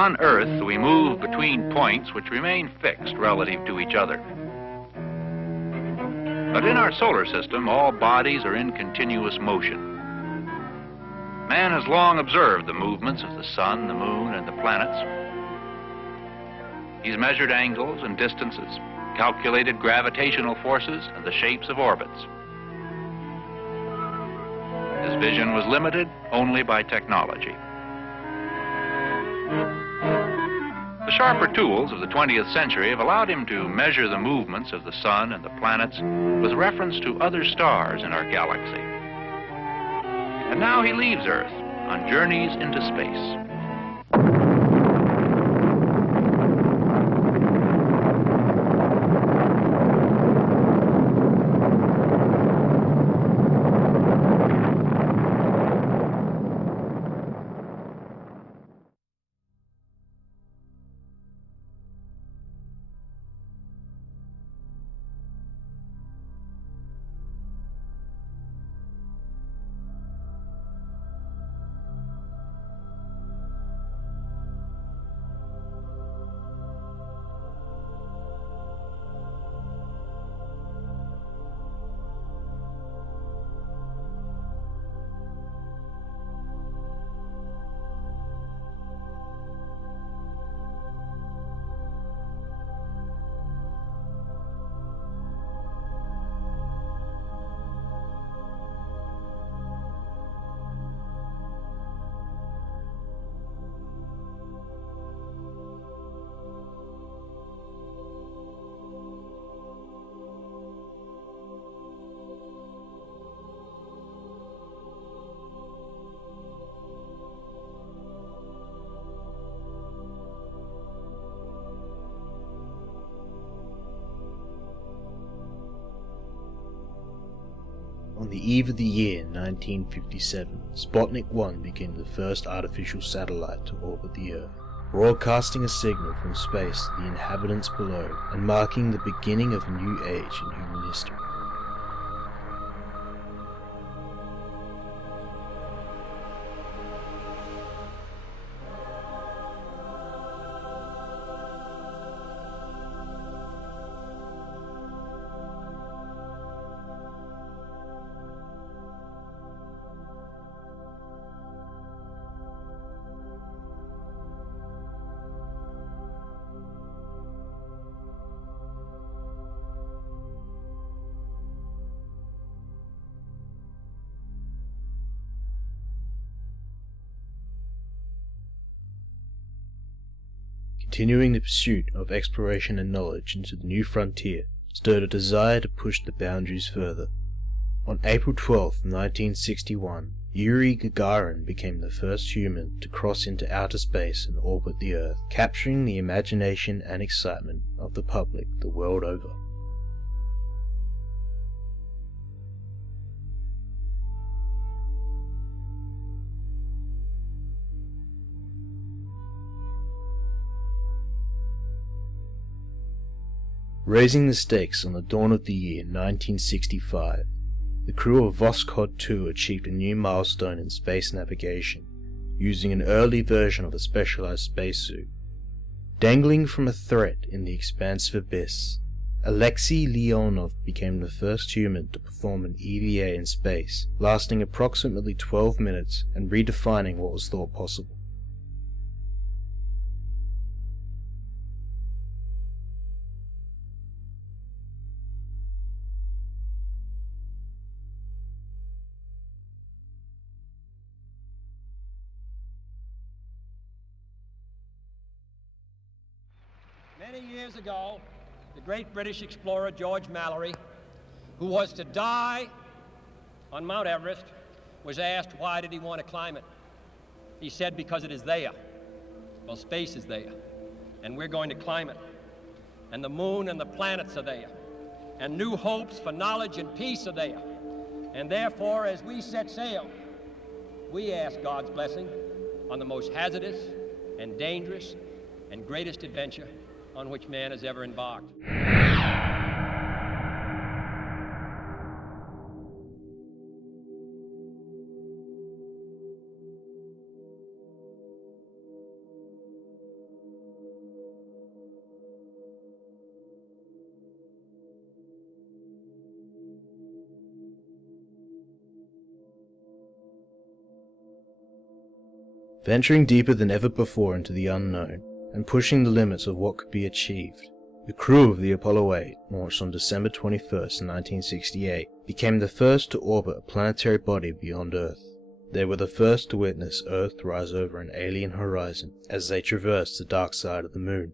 On Earth, we move between points which remain fixed relative to each other. But in our solar system, all bodies are in continuous motion. Man has long observed the movements of the sun, the moon, and the planets. He's measured angles and distances, calculated gravitational forces and the shapes of orbits. His vision was limited only by technology. The sharper tools of the 20th century have allowed him to measure the movements of the sun and the planets with reference to other stars in our galaxy. And now he leaves Earth on journeys into space. On the eve of the year 1957, Sputnik 1 became the first artificial satellite to orbit the Earth, broadcasting a signal from space to the inhabitants below and marking the beginning of a new age in human history. Continuing the pursuit of exploration and knowledge into the new frontier stirred a desire to push the boundaries further. On April 12, 1961, Yuri Gagarin became the first human to cross into outer space and orbit the Earth, capturing the imagination and excitement of the public the world over. Raising the stakes on the dawn of the year 1965, the crew of Voskhod 2 achieved a new milestone in space navigation, using an early version of a specialized spacesuit. Dangling from a threat in the expansive abyss, Alexei Leonov became the first human to perform an EVA in space, lasting approximately 12 minutes and redefining what was thought possible. Many years ago, the great British explorer George Mallory, who was to die on Mount Everest, was asked why did he want to climb it. He said, because it is there. Well, space is there, and we're going to climb it. And the moon and the planets are there, and new hopes for knowledge and peace are there. And therefore, as we set sail, we ask God's blessing on the most hazardous and dangerous and greatest adventure on which man has ever embarked. Venturing deeper than ever before into the unknown, and pushing the limits of what could be achieved, the crew of the Apollo 8, launched on December 21, 1968, became the first to orbit a planetary body beyond Earth. They were the first to witness Earth rise over an alien horizon as they traversed the dark side of the Moon.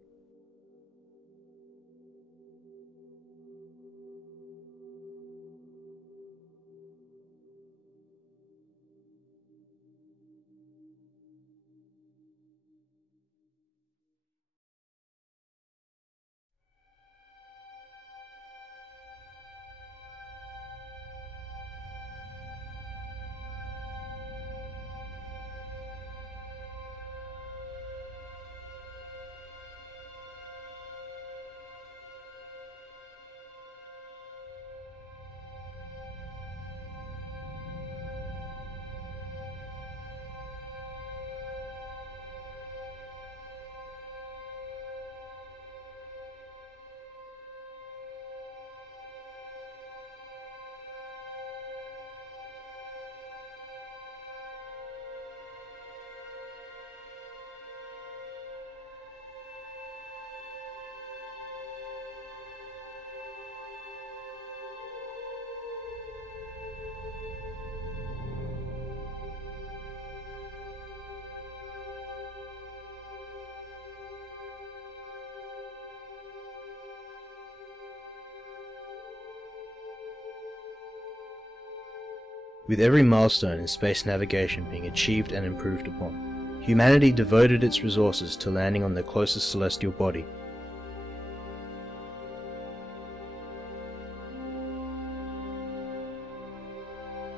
With every milestone in space navigation being achieved and improved upon, humanity devoted its resources to landing on their closest celestial body.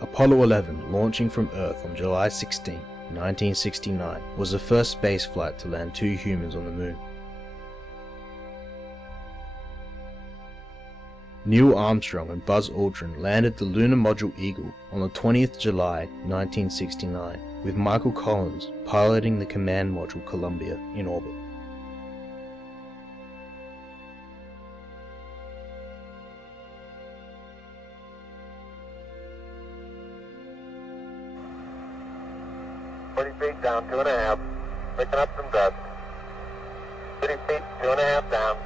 Apollo 11, launching from Earth on July 16, 1969, was the first spaceflight to land 2 humans on the Moon. Neil Armstrong and Buzz Aldrin landed the lunar module Eagle on the 20th July 1969, with Michael Collins piloting the command module Columbia in orbit. Feet down, 2.5, picking up some dust. 30 feet, 2.5 down,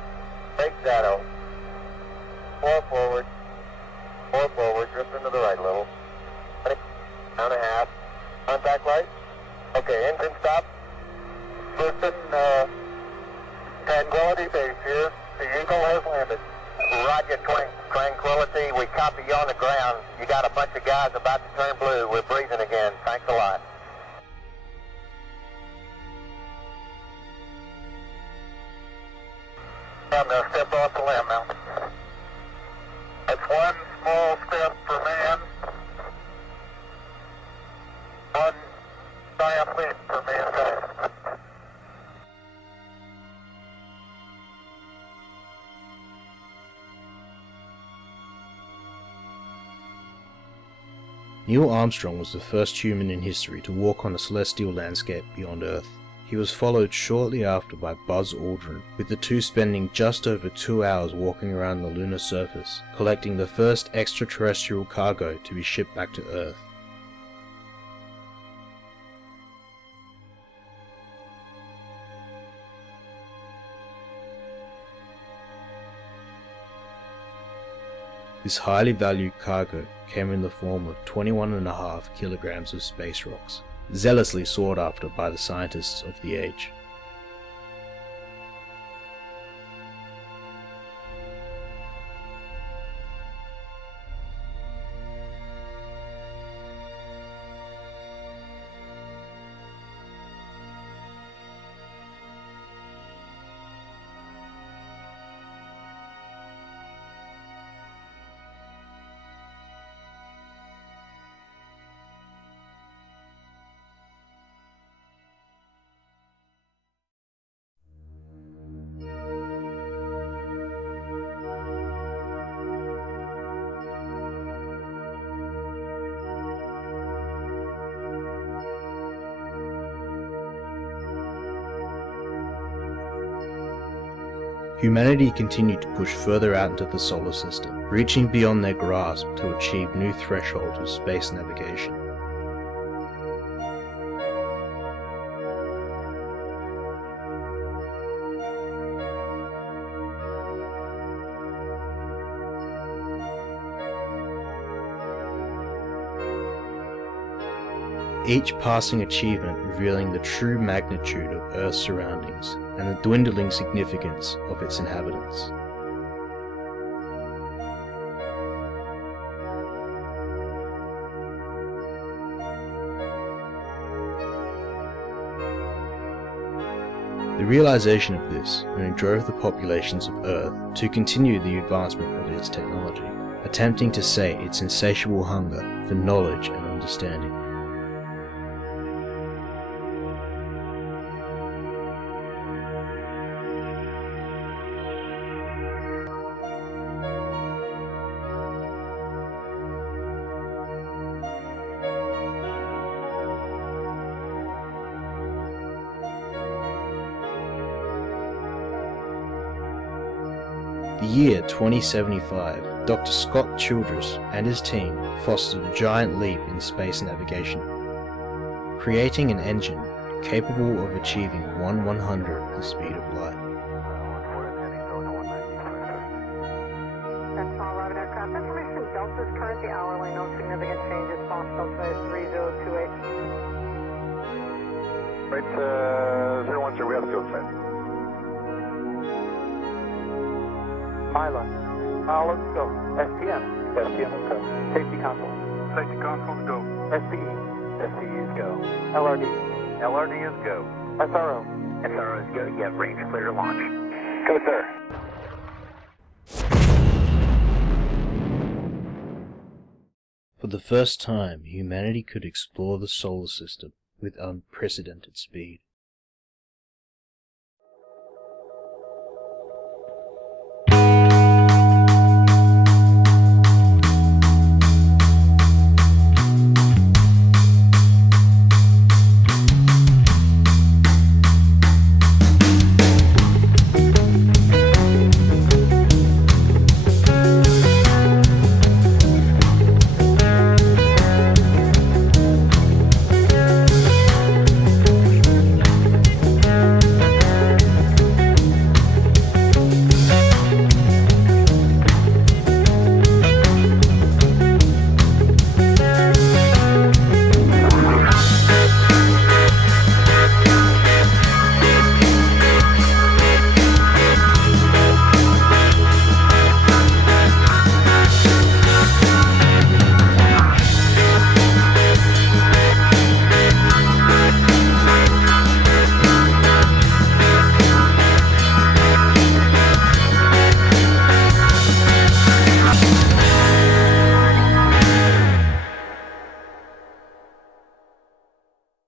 take shadow. 4 forward, drift into the right a little. 20, down a half. Contact light. Okay, engine stop. Listen, Tranquility Base here. The Eagle has landed. Roger, Tranquility. We copy you on the ground. You got a bunch of guys about to turn blue. We're breathing again. Thanks a lot. I'm going to step off the limb now. That's one small step for man, one giant leap for mankind. Neil Armstrong was the first human in history to walk on a celestial landscape beyond Earth. He was followed shortly after by Buzz Aldrin, with the two spending just over 2 hours walking around the lunar surface, collecting the first extraterrestrial cargo to be shipped back to Earth. This highly valued cargo came in the form of 21.5 kilograms of space rocks, zealously sought after by the scientists of the age. Humanity continued to push further out into the solar system, reaching beyond their grasp to achieve new thresholds of space navigation. each passing achievement revealing the true magnitude of Earth's surroundings and the dwindling significance of its inhabitants. The realization of this only drove the populations of Earth to continue the advancement of its technology, attempting to sate its insatiable hunger for knowledge and understanding. The year 2075, Dr. Scott Childress and his team fostered a giant leap in space navigation, creating an engine capable of achieving 1/100th the speed of light. Sentinel 11 aircraft information. Delta's currently hourly, no significant changes. Vostok 3028. Right, 01, sir, we have field set. Mila. Let's go. STM. STM, let's go. Safety console. Safety consoles, go. SPE. SPE is go. LRD. LRD is go. SRO. SRO is go. You have range clear to launch. Go, sir. For the first time, humanity could explore the solar system with unprecedented speed.